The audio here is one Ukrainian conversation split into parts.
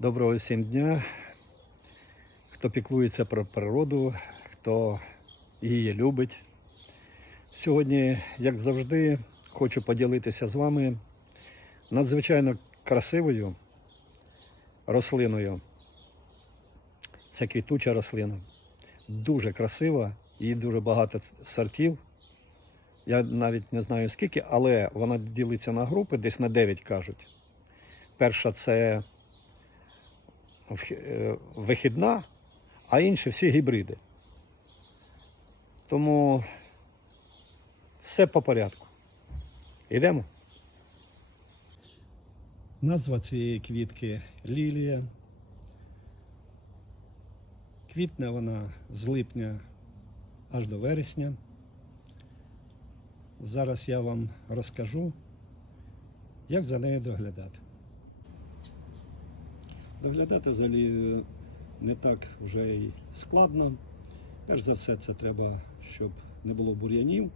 Доброго всім дня. Хто піклується про природу, хто її любить. Сьогодні, як завжди, хочу поділитися з вами надзвичайно красивою рослиною. Це квітуча рослина. Дуже красива, її дуже багато сортів. Я навіть не знаю скільки, але вона ділиться на групи, десь на 9 кажуть. Перша це вихідна, а інші всі гібриди. Тому все по порядку. Йдемо. Назва цієї квітки лілія. Квітне вона з липня аж до вересня. Зараз я вам розкажу, як за нею доглядати. Доглядати взагалі не так вже й складно. Перш за все, це треба, щоб не було бур'янів.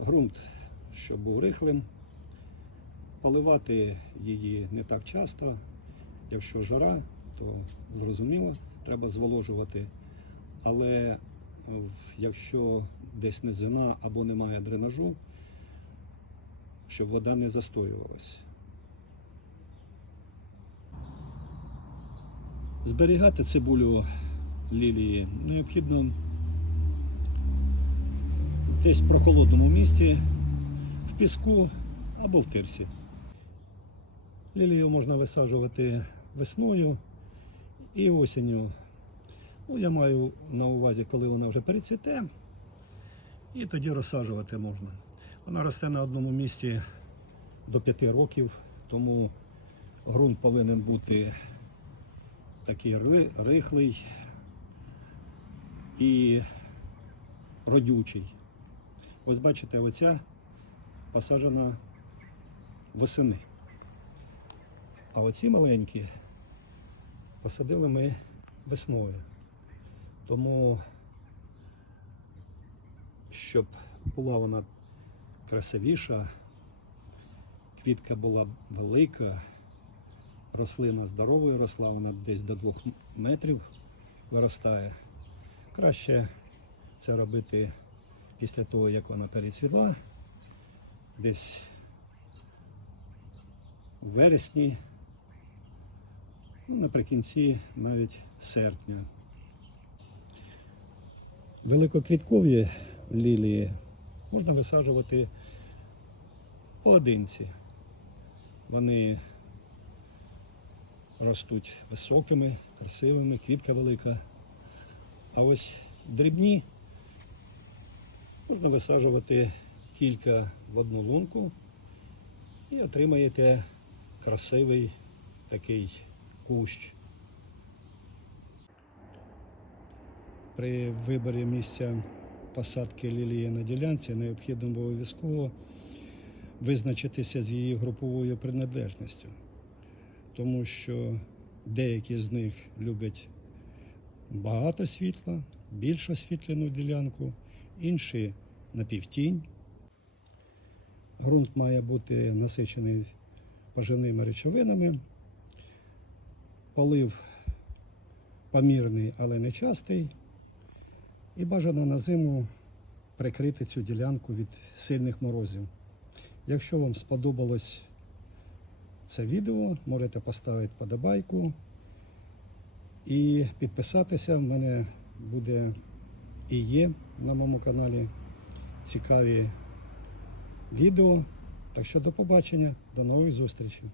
Грунт, щоб був рихлим. Поливати її не так часто. Якщо жара, то зрозуміло, треба зволожувати. Але е, якщо десь низина або немає дренажу, щоб вода не застоювалась. Зберігати цибулю лілії необхідно десь в прохолодному місці, в піску або в тирсі. Лілію можна висаджувати весною і осінню. Ну, я маю на увазі, коли вона вже перецвіте, і тоді розсаджувати можна. Вона росте на одному місці до 5 років, тому ґрунт повинен бути такий рихлий і родючий. Ось бачите, оця посаджена восени. А оці маленькі посадили ми весною. Тому, щоб була вона красивіша, квітка була велика, рослина здоровою росла, вона десь до двох метрів виростає. Краще це робити після того, як вона перецвіла, десь у вересні, ну, наприкінці навіть серпня. Великоквіткові лілії можна висаджувати поодинці. Вони ростуть високими, красивими, квітка велика. А ось дрібні можна висаджувати кілька в одну лунку і отримаєте красивий такий кущ. При виборі місця посадки лілії на ділянці необхідно обов'язково визначитися з її груповою приналежністю, тому що деякі з них люблять багато світла, більш освітлену ділянку, інші напівтінь. Ґрунт має бути насичений поживними речовинами. Полив помірний, але не частий. І бажано на зиму прикрити цю ділянку від сильних морозів. Якщо вам сподобалось це відео, можете поставити подобайку і підписатися. В мене буде і є на моєму каналі цікаві відео. Так що до побачення, до нових зустрічей.